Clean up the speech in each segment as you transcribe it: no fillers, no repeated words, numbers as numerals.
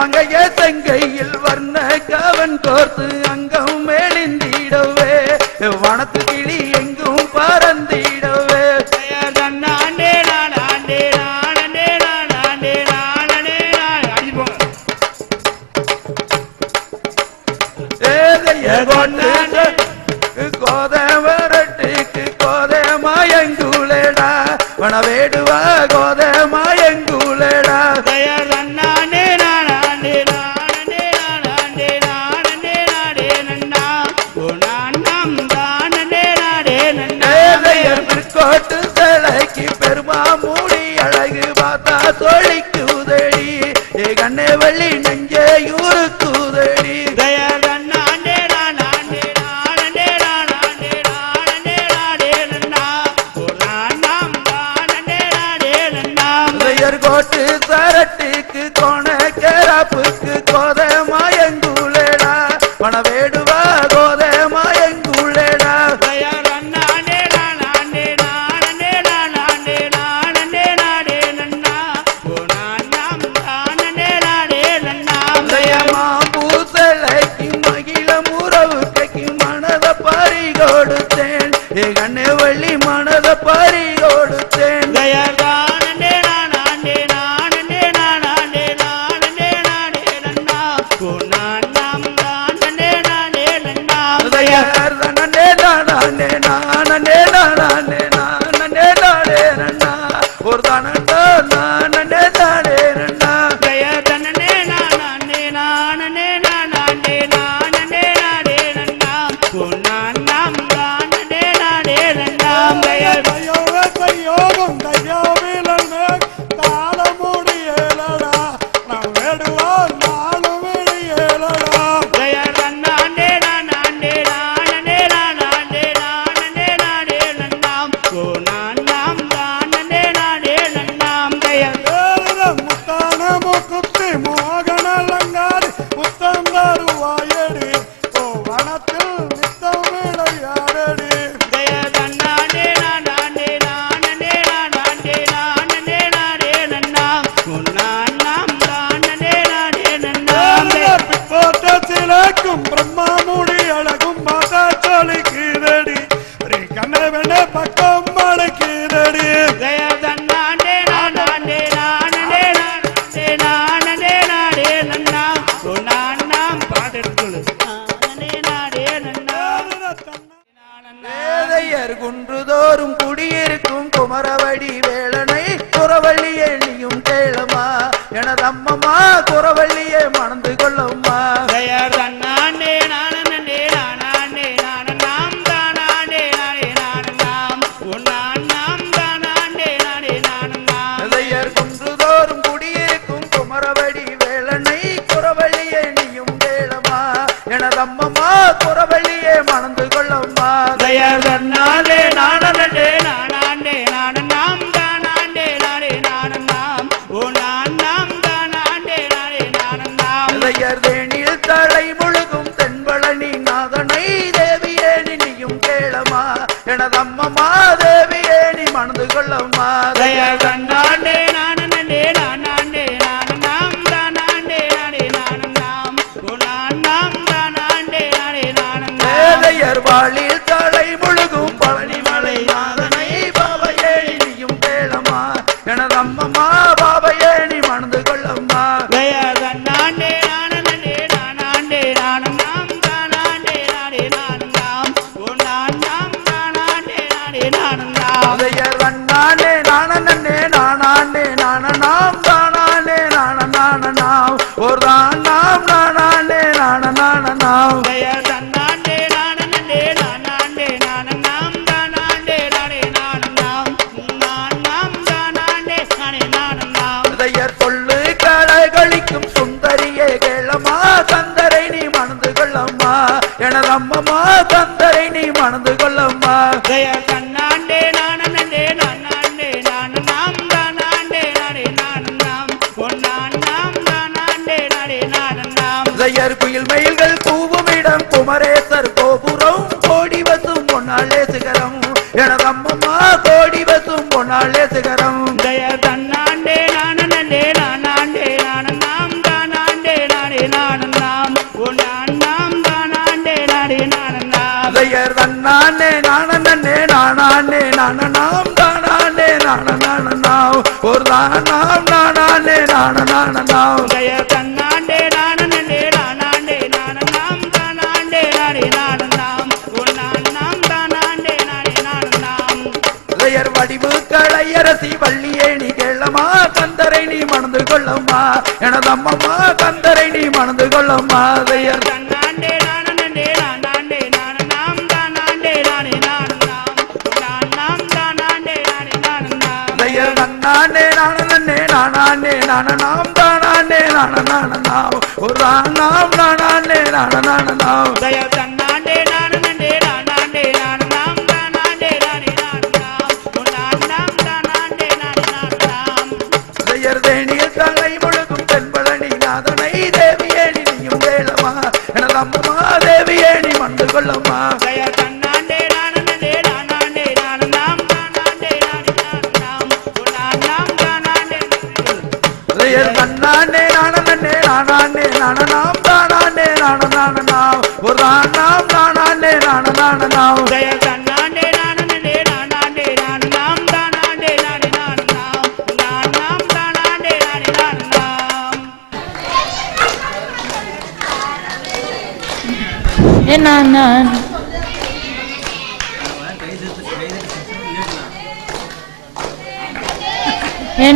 மங்கைய செங்கையில் வர்ண கவன் கோர்த்து அங்கம் மேலிந்திடவே வனத்து கிளி எங்கும் பறந்திடவே கோதவரட்டுக்கு கோதை மாயங்குளடா வனவேடுவா கோதை மாயங்குளடா கோட்டு சிலைக்கு பெருமா மூடி அழகு பார்த்தா சொல்லிக்குதடி கண்ணே வள்ளி நெஞ்சே யூருக்குதடி கோட்டு சரட்டுக்கு கோண கேராப்புக்கு கோதை மாயங்குளடா வனவேடுவா கோதை மாயங்குளடா பூசலைக்கு மகிழ முறவுக்கு மனத பறி கொடுத்தேன் கண்ணே வள்ளி மனத பறி கொடுத்தேன் ஒரு தானே நானே தானே குன்றுதோறும் குடியிருக்கும் குமரவடி வேளனை குறவள்ளியே நீயும் கேளமா எனது அம்மம்மா குறவள்ளியே மணந்து கொள்ளம்மா குன்றுதோறும் குடியிருக்கும் குமரவடி வேளனை குறவள்ளியே நீயும் கேளமா எனது அம்மம்மா குறவள்ளியே மணந்து கொள்ளம்மா தலை முழுகும் தென்பழனி நாதனை தேவியே நீயும் கேளமா எனது அம்மம்மா தேவியே நீ மணந்து கொள்ளம்மா வாழில் தலை முழுகும் பழனிமலை நாதனை பாவையே நீயும் கேளமா எனது அம்மம்மா பாவையே நீ மணந்து கொள்ளம்மா ஒரு தான் நாம் நானே நான சொல்லு களைகளிக்கும் சுந்தரியே கேளமா கந்தரை நீ மணந்து கொள்ளம்மா எனது அம்மம்மா கந்தரை நீ மணந்து கொள்ளம்மா குயில் மயில்கள் கூவுமிடம் குமரேசர் கோபுரம் கோடி வசும் பொன்னாளே சிகரம் எனது அம்மம்மா கோடி வசும் பொன்னாளே சிகரம் தன்னாண்டே நானே நானாண்டே நானாம் தானாண்டே நாணனாம் தானாண்டே நாணனாம் ஒரு தானாம் நானாண்டே நாணனாம் ஜெய தன்னாண்டே நானே நானாண்டே நானநாம் தானாண்டே நானே நானநாம் உன்னாம் தானாண்டே நானே நானநாம் ஜெயர் வடிவு களையரசி வள்ளியேணி கேளமா கந்தரை நீ மணந்து கொள்ளம்மா எனது அம்மம்மா கந்தரை நீ மணந்து கொள்ளம்மா ஜெயர் தன்னாண்டே நானே நானாண்டே நானநாம் தானாண்டே நானே நானநாம் உன்னாம் தானாண்டே நானே நானநாம் ஜெயர் நன்னாண்டே நானாண்டே நானநாம் தானாண்டே நானநாம் ஒரு தானாம் நானாண்டே நானநாம் ஜெய தன்னாண்டே நானே நானாண்டே நானநாம் தானாண்டே நானே நானநாம் உன்னாம் தானாண்டே நானே நானநாம் ஜெயர் தேனியில் தலை முழுகும் தென்பழனி நாதனை தேவியேணி நீயும் வேளமா எனது அம்மம்மா தேவியேணி மண்டு கொள்ளம்மா ஜெய தன்னாண்டே நானே நானாண்டே நானநாம் தானாண்டே நானே நானநாம் உன்னாம் தானாண்டே ஜெயர் நன்னாண்டே நானாம் தானாண்டே நானநாம் ஒரு தானாம் நானாண்டே நானநாம் ஜெய தன்னாண்டே நானே நானாண்டே நானநாம் தானாண்டே நானே நானநாம் உன்னாம் தானாண்டே நானே நானநாம்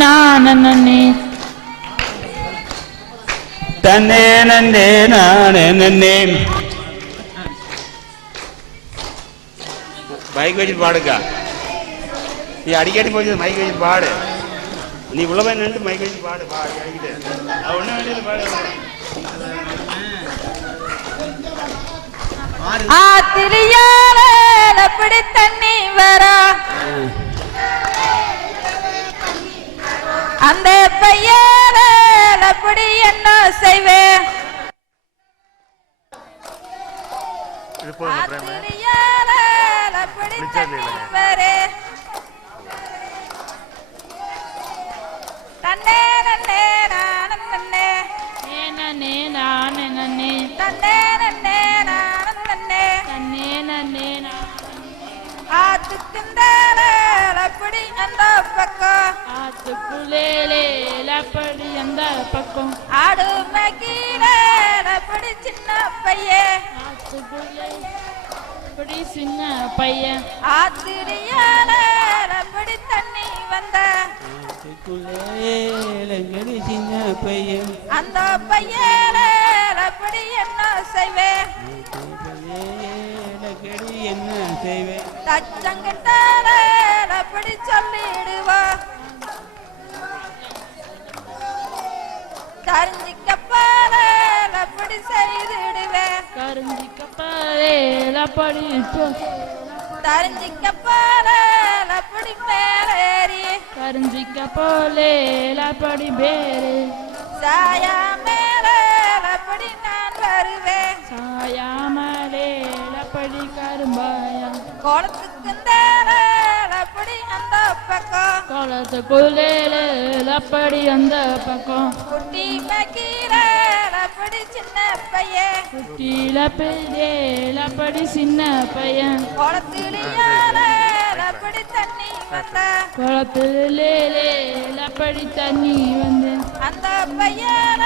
நான் நன்னே தன்னே நன்னே நானே நன்னே மைக் வச்சு பாடுக்கா நீ அடிக்கடி போய் மைக் வச்சு பாடு நீ உள்ள போய் நின்று மைக் வச்சு பாடு பாடு அடிக்கிட்டு ஒன்றும் வேண்டியது பாடு ஆத்திரியால அப்படி தண்ணி வரா அந்த பையன அப்படி என்ன செய்வேன் ஆத்திரியால அப்படி தண்ணி வரே தன்னே நன்னே நானும் நன்னே நன்னே நானே நன்னே தன்னே நன்னே நானும் நன்னே தன்னே நன்னே ஆத்துக்குந்தால அப்படி அந்த பக்கம் ஆத்துக்குள்ளே அப்படி அந்த பக்கம் ஆடு மகீர அப்படி சின்ன பையன் ஆத்துக்குள்ளே அப்படி சின்ன பையன் ஆத்திரியால அப்படி தண்ணி வந்த சின்ன பையன் அந்த பையன அப்படி என்ன செய்வேன் என்ன செய்வேன் தச்சங்கிட்டால அப்படி சொல்லிடுவா கரிஞ்சிக்கப்பால அப்படி செய்திடுவேன் கரிஞ்சிக்கப்பாலே அப்படி தரிஞ்சிக்கப்பால அப்படி மேலேறி கரிஞ்சிக்கப்போலே அப்படி பேரு சாயா மேல அப்படி நான் வருவேன் சாயாமலே அப்படி கரும்பாயா கோலத்துக்கு அப்படி அந்த பக்கம் கோலத்துக்குள்ளே அப்படி அந்த பக்கம் குட்டி மகீர அப்படி சின்ன பையன் குட்டியில பெரிய அப்படி சின்ன பையன் குளத்துலியால அப்படி தண்ணி வந்த குளத்துல அப்படி தண்ணி வந்து அந்த பையன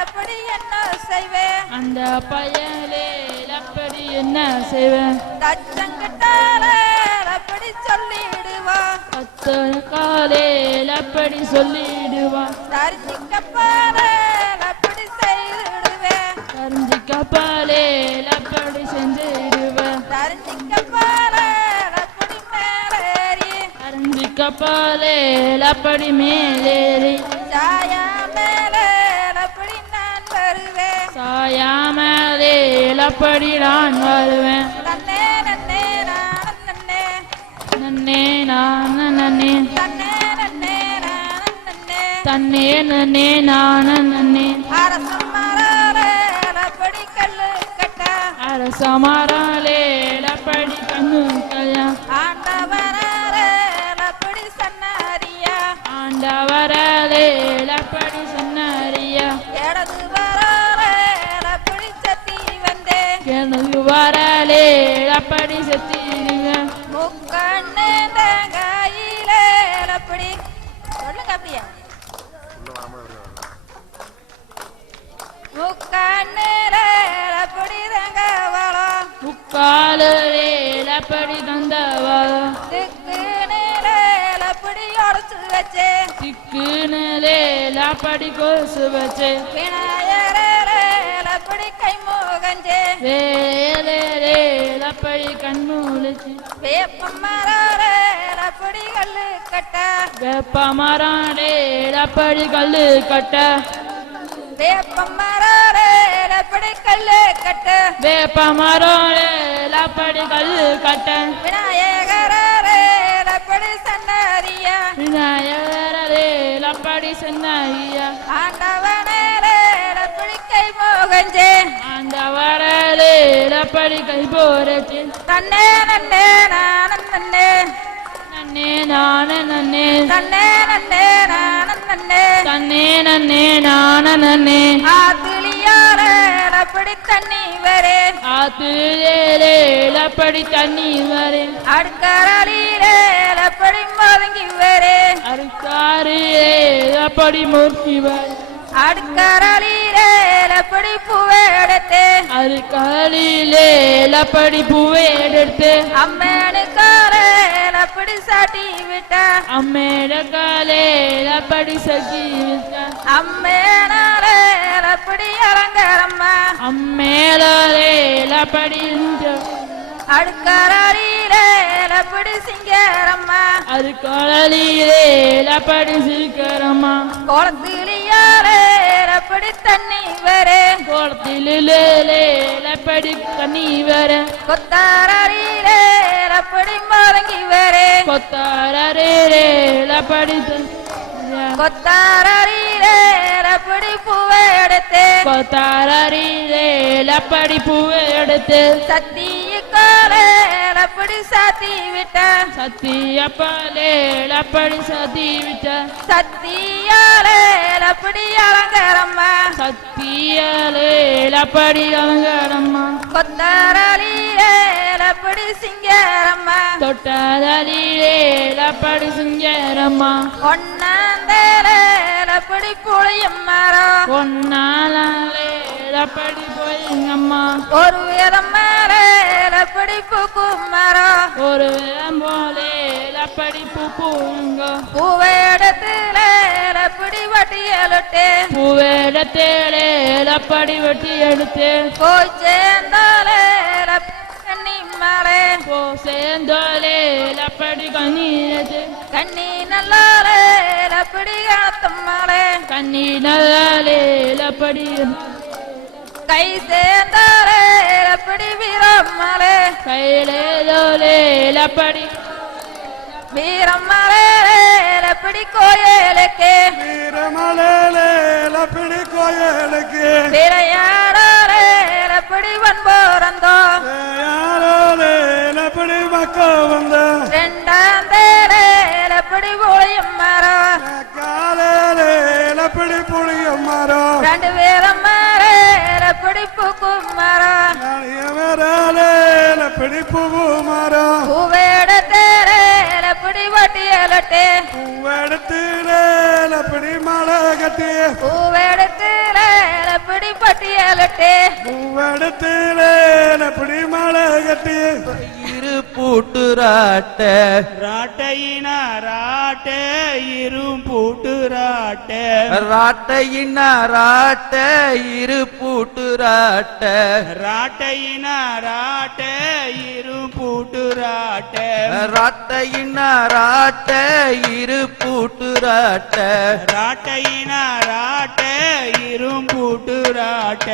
அப்படி என்ன செய்வேன் அந்த பையலே அப்படி என்ன செய்வேன் தச்சங்கிட்டால அப்படி சொல்லிடுவா அத்தனை காலையில் அப்படி சொல்லிடுவா தரிஞ்சிக்கப்பால அப்படி செய்திடுவேன் தரிஞ்சிக்கப்பாலே அப்படி செஞ்சிடுவேன் தரிஞ்சிக்கப்பால அப்படி மேலேறி தரிஞ்சிக்கப்பாலே அப்படி மேலேறி சாயா மேலே அப்படி நான் வருவேன் சாயா மேலே அப்படி நான் வருவேன் நன்னே நன்னே நான் நன்னே நன்னே நான் நன்னே தன்னே நன்னே நான் நன்னே தன்னே நன்னே நான் நன்னே அரசமராலே அப்படி கல்லு கட்ட அரசமராலே அப்படி கண்ணு கல்யா ஆண்டவராலே அப்படி சன்னரியா ஆண்டவராலே அப்படி சன்னரியா இடது வராலே அப்படி சத்தி வந்தே கிணறு வராலே அப்படி சத்திடுங்க முக்கண்ணே அப்படியா முக்கண்ணிலப்படி தங்கவளம் முக்காலப்படி தந்தவளம் திக்கு நிலப்படி ஒடுத்து வச்சே திக்கு நிலப்படி கொசு வச்சே விநாயகரப்படி கைமுகஞ்சே வேலப்படி கண்மூலிச்சு வேப்பமரப்படி கல்லு கட்ட வேப்பமராடேப்படி கல்லு கட்ட வேப்பமரப்படி கல்லு கட்ட வேப்பமராடேப்படி கல்லு கட்ட விநாயகரப்படி சன்னதியா விநாயகரப்படி சன்னதியா ஆண்டவனப்படி கைமுகஞ்சே ஆண்டவரப்படி கை போரச்சு தன்னே நன்னே நானே நன்னே நானே நன்னே தன்னே நன்னே நானே தன்னே நன்னே நானே நன்னே ஆத்துளியாரப்படி தண்ணி வரே ஆத்துலேலப்படி தண்ணி வரே அடுக்கரலிலேலப்படி மதங்கி வரே அருக்காரிலேலப்படி மூர்த்தி வரே அடுக்கரலிலேலப்படி பூவெடுத்து அருக்காரிலேலப்படி பூவை எடுத்து அம்மனுக்காரப்படி சாட்டி விட்ட அம்மேட காலேலப்படி சகி விட்ட அம்மேனாலப்படி அலங்காரம்மா அம்மேலேலப்படி அடுக்கரலிலேலப்படி சிங்காரம்மா அருக்காரிலேலப்படி சீக்கிரமா கோலத்திலியாரப்படி தண்ணி வரே கோலத்திலேலப்படி தண்ணி வர கொத்தாரலிலேலப்படி மதங்கி வரே கொத்தாரேலப்படி கொத்தாரலிலேலப்படி பூவெடுத்து கொத்தாரேலப்படி பூவை எடுத்து சத்தியக்காரப்படி சாத்தி விட்ட சத்தியப்பாலேலப்படி சதி விட்ட சத்தியாலப்படி அலங்காரம்மா சத்தியலேலப்படி அலங்காரம்மா கொத்தாரலிலேலப்படி சிங்காரம்மா தொட்டாதலிலேலப்படி சிங்கரம்மா ஒன்னாந்தேலப்படி புளியும் மரம் ஒன்னாலேலப்படி போயிங்கம்மா ஒரு விதம் மேலப்படி பூக்கும் மரம் ஒரு விதம் போலேலப்படி பூங்க பூவேடத்திலேலப்படி வட்டியலுட்டு பூவேடத்தேலேலப்படி வெட்டி எடுத்து போய் சேர்ந்தாலேல கண்ணி மலை போ சேர்ந்தோலேலப்படி கண்ணீரது கண்ணி நல்லாலேலப்படி கணத்தம் மலை கண்ணி நல்லாலேலப்படி கை சேர்ந்தாலேலப்படி வீரம் மலை கையிலேலப்படி வீரம் மலையிலப்படி கோயிலுக்கு வீரமலையிலப்படி கோயிலுக்கு விளையாடலேலப்படி வன்போரந்தோ யாரோலேலப்படி மக்கள் வந்த ரெண்டாம் தேலேலப்படி புளியும் மரம் காலையிலப்படி புளியும் மரம் ரெண்டு பேரும் மலையிலப்படி பூக்கும் மரம் வரலேலப்படி புகு மரம் பூவேடத்தேலேலப்படி வட்டியலட்டு பூவெடுத்துலேலப்படி மலை கட்டி பூவேடத்தேலேலப்படி பட்டியலட்டு பூவெடுத்துலேலப்படி மலை கட்டி இரு பூட்டுராட்ட ராட்டையினா ராட்ட இரும் பூட்டு ராட்ட ராட்டையினா ராட்ட இரு பூட்டுராட்ட ராட்டையினா ராட்ட இரும் பூட்டு ராட்ட ராட்டையினா ராட்ட இரு பூட்டுராட்ட ராட்டையினா ராட்ட இரும் பூட்டு ராட்ட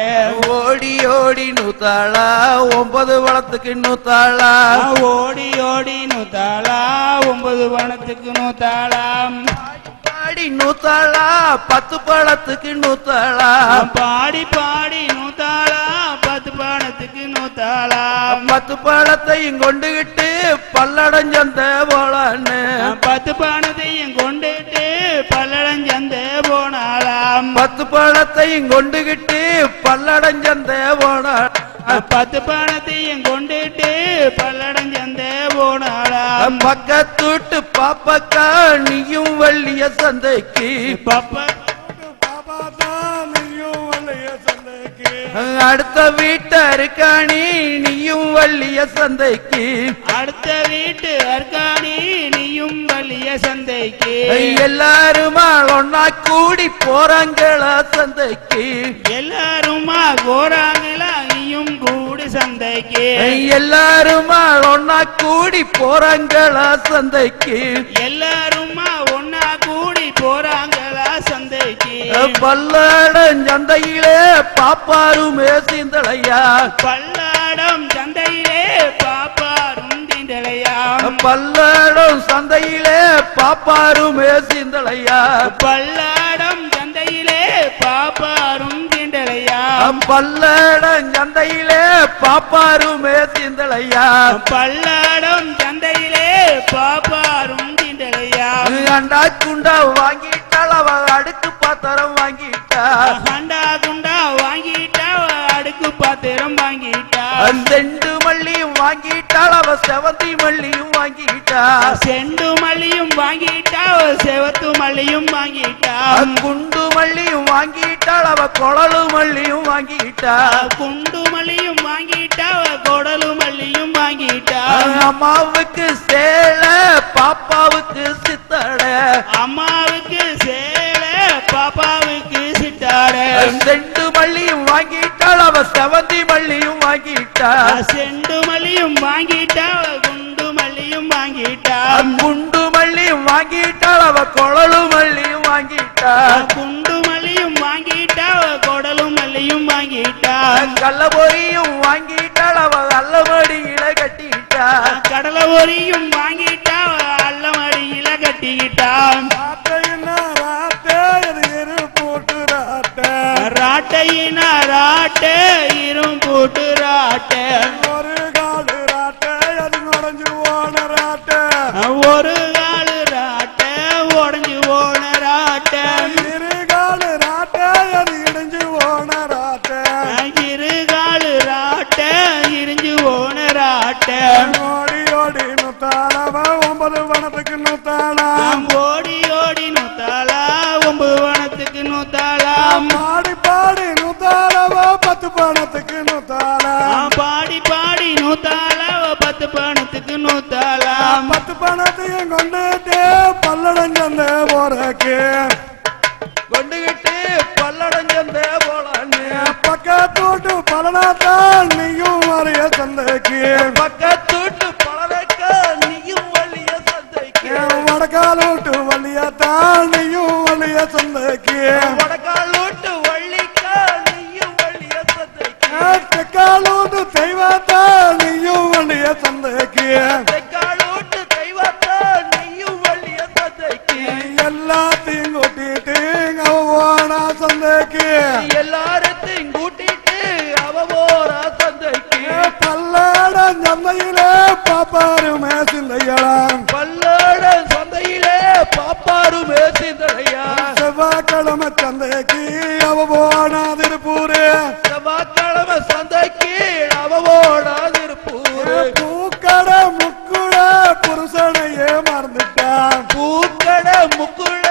ஓடி ஓடி நூத்தாளா 9 வளத்துக்கு நூத்தாளா ஓடி ஓடி நூத்தாளா 9 பணத்துக்கு நூத்தாளாம் பாடி நூத்தாளா 10 பழத்துக்கு நூத்தாளா பாடி பாடி நூத்தாளா 10 பணத்துக்கு நூத்தாளா 10 பழத்தையும் கொண்டுகிட்டு பல்லடஞ்சந்த போலான்னு 10 பணத்தையும் கொண்டுட்டு பல்லடஞ்சந்த போனாளாம் 10 பழத்தையும் கொண்டுகிட்டு பல்லடஞ்சந்த போனா 10 பணத்தையும் கொண்டுட்டு பல்லடஞ்சந்த போனாளாம் பக்கத்துட்டு பாப்பக்கா நீயும் வள்ளிய சந்தைக்கு அடுத்த வீட்டருக்காணி நீயும் வள்ளிய சந்தைக்கு அடுத்த வீட்டு அர்காணி நீயும் வள்ளிய சந்தைக்கு எல்லாருமா ஒன்னா கூடி போறாங்களா சந்தைக்கு எல்லாருமா போறாங்களா நீயும் கூடி சந்தைக்கு எல்லாருமா ஒன்னா கூடி போறாங்களா சந்தைக்கு எல்லாருமா ஒன்னா கூடி போறாங்களா சந்தைக்கு பல்லடம் சந்தையிலே பாப்பாருமே சிந்தளையா பல்லாடம் சந்தையிலே பாப்பாரும் திண்டலையா பல்லடம் சந்தையிலே பாப்பாருமே சிந்தளையா பல்லாடம் சந்தையிலே பாப்பாரும் திண்டலையா பல்லடம் சந்தையிலே பாப்பாருமே சிந்தளையா பல்லாடம் சந்தையிலே பாப்பாரும் திண்டலையா அண்டா குண்டா வாங்கிட்டாள் அவ அடுக்கு பாத்திரம் வாங்கிட்டா அண்டா குண்டா வாங்கிட்டா அடுக்கு பாத்திரம் வாங்கிட்டா செண்டு மல்லியும் வாங்கிட்டாள் அவ செவந்தி மல்லியும் வாங்கிட்டா செண்டு மல்லியும் வாங்கிட்டா செவத்து மல்லியும் வாங்கிட்டா குண்டு மல்லியும் வாங்கிட்டாள் அவ குழலு மல்லியும் வாங்கிட்டா குண்டு மல்லியும் வாங்கிட்டா கொடலு மல்லியும் வாங்கிட்டா அம்மாவுக்கு சேல பாப்பாவுக்கு சித்தட அம்மாவுக்கு சேலை பாப்பாவுக்கு சிட்டாட செண்டு மல்லியும் வாங்கிட்டாள் அவ செவந்தி மல்லியும் வாங்கிட்டா செண்டு மல்லியும் வாங்கிட்டா குண்டு மல்லியும் வாங்கிட்டா குண்டு மல்லியும் வாங்கிட்டாள் அவ குழலு மல்லியும் வாங்கிட்டா குண்டு மல்லியும் வாங்கிட்டா கொடலு மல்லியும் வாங்கிட்டா கள்ளபொரியும் வாங்கிட்டாள் அவ அல்லமடியில கட்டிட்டா கடலை ஒரியும் வாங்கிட்டா அல்லமடியில கட்டிக்கிட்டா ராட்டையினா ராட்டை இரும் போட்டு ராட்டை ஒரு காலு ராட்டை அது நுழைஞ்சு போன ராட்டை ஒரு காலு ராட்டை உடஞ்சு போன ராட்டை இரு காலு ராட்டை அது இடிஞ்சு போன ராட்டை இரு காலு ராட்டை இரிஞ்சு போன ராட்டை ஓடி ஓடி நுத்தாளவ 9 வனத்துக்கு நுத்தாளா ஓடி ஓடி நூத்தாளா 9 வனத்துக்கு நூத்தாளா பாடி பாடி நுத்தாளவ 10 பணத்துக்கு நுத்தாளா பாடி பாடி நூத்தாளா 10 பணத்துக்கு நூத்தாளா 10 பணத்தையும் கொண்டுட்டு பல்லடஞ்சந்த போறக்கு கொண்டுகிட்டு பல்லடஞ்சந்த போலான்னு பக்கத்தோட்டு பலனாத்தான் நீயும் வரைய சந்தைக்கு பக்கத்துட்டு பலனக்க நீயும் வள்ளிய சந்தைக்கு வடக்காலோட்டு வள்ளியத்தான் நீயும் வள்ளிய சந்தைக்கு வடக்காலூட்டு வள்ளிக்க நீயும் வள்ளிய சந்தைக்கு தெக்காலோட்டு தெய்வத்தான் நீயும் வள்ளிய சந்தைக்கு தெக்காலூட்டு தெய்வத்தா நீயும் வள்ளிய சந்தைக்கு எல்லாத்தையும் கூட்டிட்டு போனா சந்தைக்கு எல்லாரையும் கூட்டிட்டு அவ போறா சந்தைக்கு பல்லடம் சந்தையிலே பாப்பாருமே சிந்தையலாம் பல்லட சந்தையிலே பாப்பாருமே சிந்தனையா செவ்வாய்க்கிழமை சந்தைக்கு அவ போனா திருப்பூரு செவ்வாய்க்கிழமை சந்தைக்கு அவ போறா திருப்பூர் பூக்கட முக்குட புருஷனையே மறந்துட்டான் பூக்கட முக்குள்ள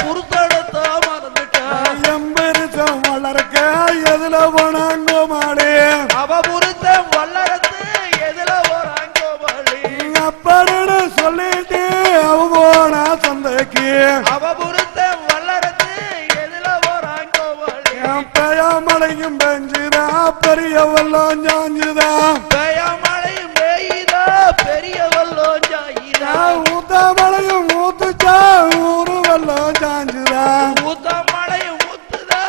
புருஷனத்தா மறந்துட்டான் எம்பெருசம் வளர்க்க எதுல போனாங்கோ மாடு அவ புருஷன் வல்லரத்து எதுல போறாங்க வழி அப்படின்னு சொல்லிட்டு அவ போனா சந்தைக்கு அவ புருஷன் வல்லரத்து எதுல போறாங்க வழி என் பெயமலையும் பெஞ்சுதா பெரிய வெள்ளம் சாஞ்சுதான் பெயமழையும் பெய்யுதா பெரிய வெள்ளம் ஜாயிதா ஊத்தமலையும் ஊத்துச்சா ஊரு வெள்ளம் சாஞ்சுதான் ஊத்தமழையும் ஊத்துதா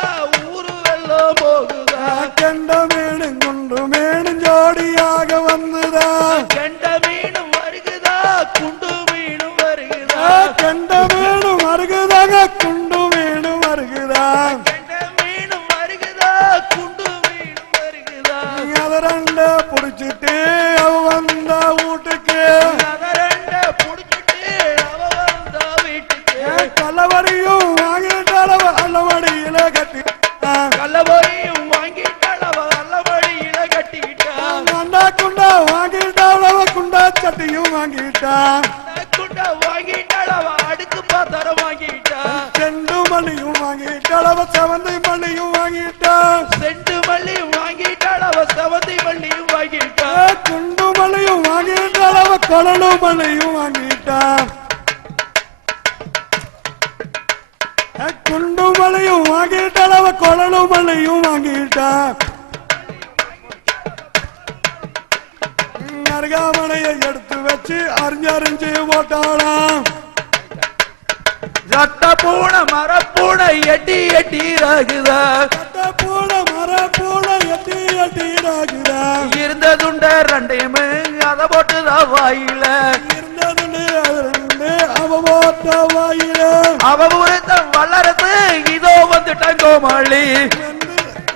ஊரு வெள்ளம் போகுதா கெண்ட மீனும் குண்டு மீனும் ஜோடியாக வந்துதா கெண்ட மீனும் வருகுதா குண்டு மீனும் வருகுதா கெண்ட மீனும் வருகுதாங்க குண்டு மீனும் வருகுதா கெண்ட மீனும் வருகுதா குண்டு மீனும் வருகுதா அதை ரெண்டு புடிச்சு வாங்கிட்டாள் அவ செவந்தி மல்லியும் வாங்கிட்டாள் செண்டு மல்லி வாங்கிட்டாள் அவ செவந்தி மல்லியும் வாங்கிட்டா குண்டு மல்லியும் வாங்கிட்டாள் அவ கொழலு மல்லியும் வாங்கிட்டாள் குண்டு மல்லியும் வாங்கிட்டாள் அவ கொழலு மல்லியும் வாங்கிட்டாள் அருகாமனையை எடுத்து வச்சு அறிஞ்சறிஞ்சு ஓட்டாளாம் சட்ட பூனை மரப்பூனை எட்டி எட்டி ராகுதா பூனை மர பூனை எட்டி எட்டி ராகுதா இருந்ததுண்ட ரெண்டையுமே அதை போட்டுதான் வாயில இருந்ததுன்னு அவ ஓட்ட வாயில அவ உரைத்த வல்லரசு இதோ வந்துட்டான் கோமாளி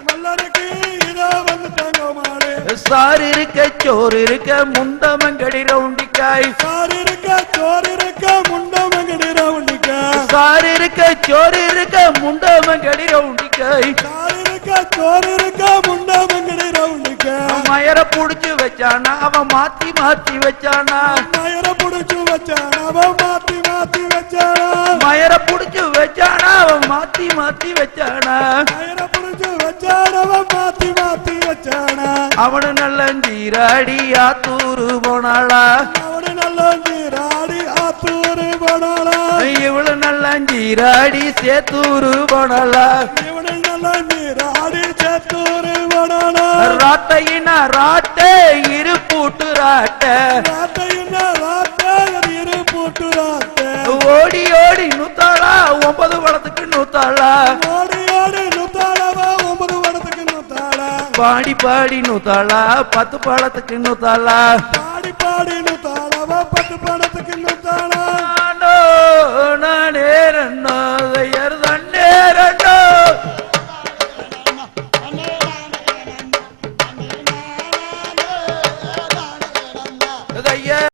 மல்லருக்கு இதோ வந்துட்டாங்க மாடு சாறு இருக்க சோறு இருக்க முண்டமங்கடி ரவுண்டிக்காய் சாறு இருக்க சோறு இருக்க முண்டமங்கடி ரவுண்டிக்காய் சாறு இருக்க சோறு இருக்க முண்டமங்கடி ரவுண்டிக்காய் சாறு இருக்க சோறு இருக்க முண்டமங்கடி ரவுண்டிக்காய் மயர புடிச்சு வச்சானா அவன் மாத்தி மாத்தி வச்சானா மயர புடிச்சு வச்சானா அவன் மாத்தி மாத்தி வச்சானா மயர புடிச்சு வச்சானா அவன் மாத்தி மாத்தி வச்சானா மயர புடிச்சு வச்சானா அவன் மாத்தி மாத்தி வச்சானா அவனு நல்லஞ்சீராடி ஆத்தூரு போனாளா அவனு நல்லஞ்சீராடி ஆத்தூரு போனாளா இவளு நல்லஞ்சீராடி சேத்தூரு போனாளா இவனு நல்லஞ்சீராடி சேத்தூரு போனாளா ராட்டையினா ராட்டை இரு பூட்டு ராட்டை ராட்டையின ராட்டை இரு போட்டு ராட்டை ஓடி ஓடி நூத்தாளா 9 படத்துக்கு நூத்தாளா ஓடி ஓடி நூத்தாளவா 9 வடத்துக்கு நூத்தாளா பாடி பாடி நூத்தாளா 10 படத்துக்கு நூத்தாளா பாடி பாடி நூத்தாளவா 10 படத்துக்கு நூத்தாளா நானே ரன்னோ